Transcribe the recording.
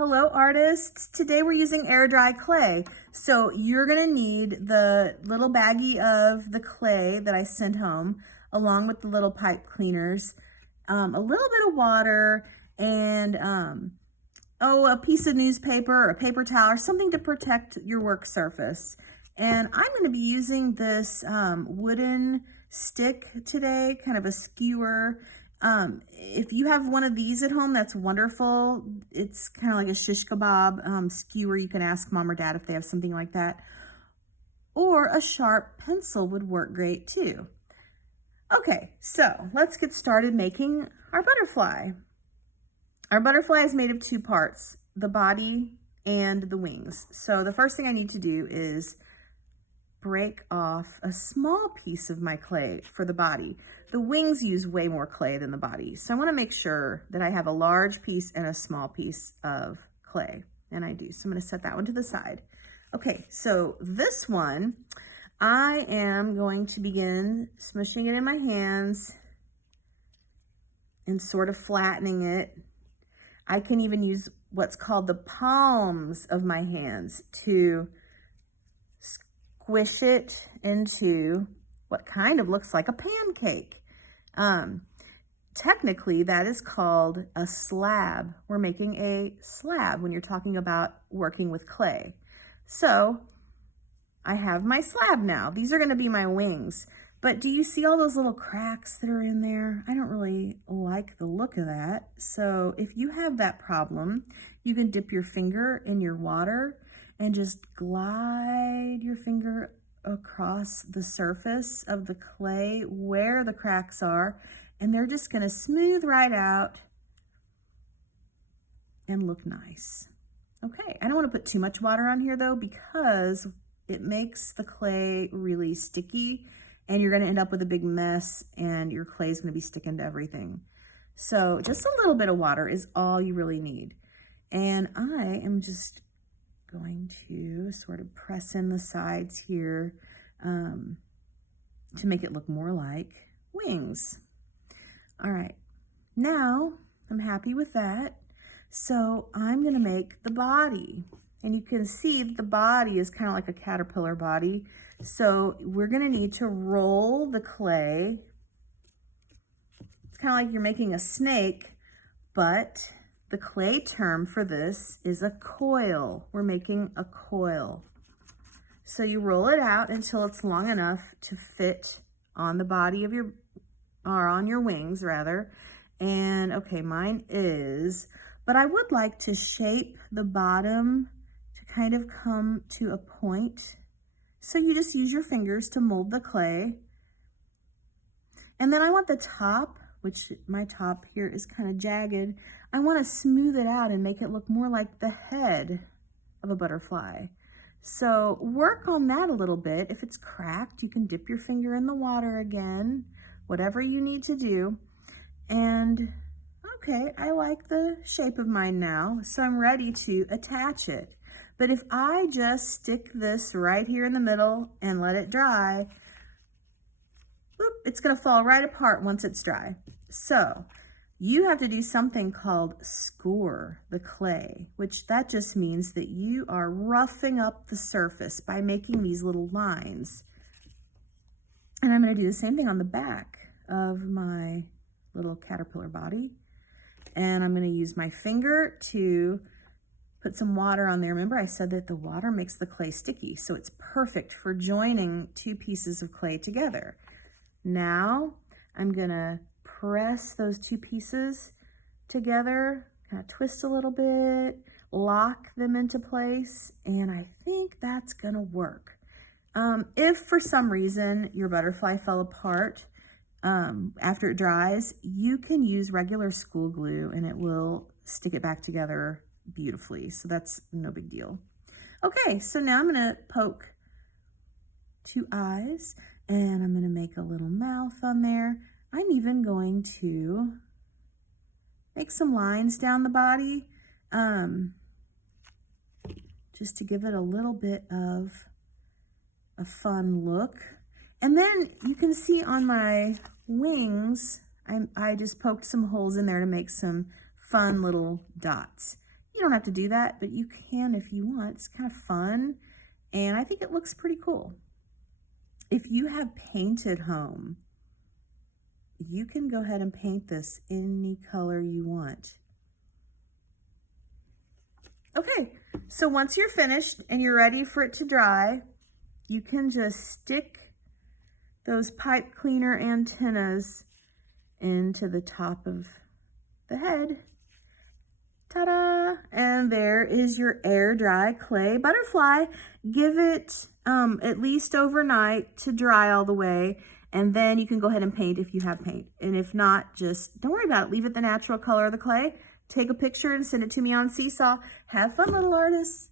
Hello artists, today we're using air dry clay. So you're gonna need the little baggie of the clay that I sent home along with the little pipe cleaners, a little bit of water and a piece of newspaper or a paper towel or something to protect your work surface. And I'm gonna be using this wooden stick today, kind of a skewer. If you have one of these at home, that's wonderful. It's kind of like a shish kebab skewer. You can ask mom or dad if they have something like that. Or a sharp pencil would work great too. Okay, so let's get started making our butterfly. Our butterfly is made of two parts, the body and the wings. So the first thing I need to do is break off a small piece of my clay for the body. The wings use way more clay than the body. So I want to make sure that I have a large piece and a small piece of clay. And I do. So I'm going to set that one to the side. Okay, so this one, I am going to begin smushing it in my hands and sort of flattening it. I can even use what's called the palms of my hands to squish it into what kind of looks like a pancake. Technically, that is called a slab. We're making a slab when you're talking about working with clay. So I have my slab now. These are going to be my wings. But do you see all those little cracks that are in there? I don't really like the look of that. So if you have that problem, you can dip your finger in your water and just glide your finger across the surface of the clay where the cracks are, and they're just going to smooth right out and look nice. Okay, I don't want to put too much water on here though, because it makes the clay really sticky and you're going to end up with a big mess and your clay is going to be sticking to everything. So just a little bit of water is all you really need. And I am just going to sort of press in the sides here to make it look more like wings. All right, now I'm happy with that. So I'm gonna make the body. And you can see the body is kind of like a caterpillar body. So we're gonna need to roll the clay. It's kind of like you're making a snake, but the clay term for this is a coil. We're making a coil. So you roll it out until it's long enough to fit on the body of your, or on your wings rather. And okay, mine is, but I would like to shape the bottom to kind of come to a point. So you just use your fingers to mold the clay. And then I want the top, which my top here is kind of jagged. I want to smooth it out and make it look more like the head of a butterfly. So work on that a little bit. If it's cracked, you can dip your finger in the water again, whatever you need to do. And okay, I like the shape of mine now, so I'm ready to attach it. But if I just stick this right here in the middle and let it dry, whoop, it's gonna fall right apart once it's dry. So you have to do something called score the clay, which that just means that you are roughing up the surface by making these little lines. And I'm going to do the same thing on the back of my little caterpillar body. And I'm going to use my finger to put some water on there. Remember I said that the water makes the clay sticky, so it's perfect for joining two pieces of clay together. Now I'm going to press those two pieces together, kind of twist a little bit, lock them into place, and I think that's gonna work. If for some reason your butterfly fell apart after it dries, you can use regular school glue and it will stick it back together beautifully, so that's no big deal. Okay, so now I'm gonna poke two eyes and I'm gonna make a little mouth on there. I'm even going to make some lines down the body just to give it a little bit of a fun look. And then you can see on my wings, I just poked some holes in there to make some fun little dots. You don't have to do that, but you can if you want. It's kind of fun, and I think it looks pretty cool. If you have painted home, you can go ahead and paint this any color you want. Okay, so once you're finished and you're ready for it to dry, you can just stick those pipe cleaner antennas into the top of the head. Ta-da! And there is your air dry clay butterfly. Give it at least overnight to dry all the way, and then you can go ahead and paint if you have paint. And if not, just don't worry about it. Leave it the natural color of the clay. Take a picture and send it to me on Seesaw. Have fun, little artists.